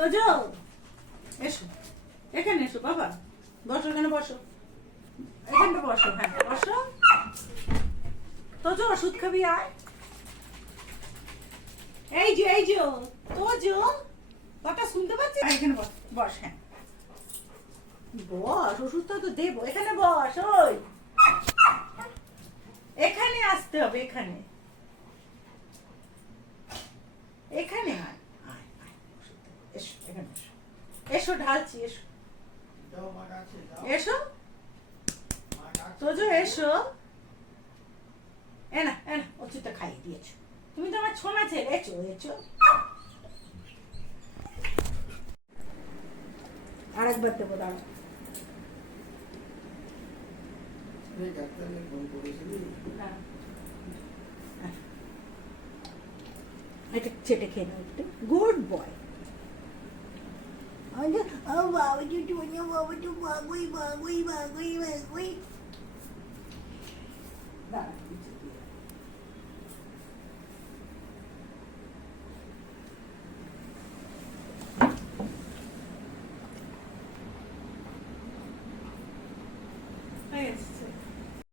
তোজো এসো, এখানে এসো বাবা, বসো, এখানে বসো, এখানটা বসো, হ্যাঁ বসো। তোজো ওষুধ খাবি, আয়। এই যে তোজো, কথা শুনতে পাচ্ছিস? এখানে বস, বস, হ্যাঁ বস, ওষুধটা তো দেবো, এখানে বস। ওই এখানে আসতে হবে, এখানে এখানে আয়, আয়, আয়, ওষুধ দেবো। এসো, এখানে এসো, এসো ঢালছি, এসো, এসো তোজো, এসো। এ না ওষুধটা খাইয়ে দিয়েছো, তুমি তো আমার ছোনা ছেলে। এসো, এসো, আরেকবার দেবো, দাঁড়া। হ্যাঁ, হ্যাঁ। এটা চেটে খেয়ে নাও একটু, গুড বয়। দাঁড়া,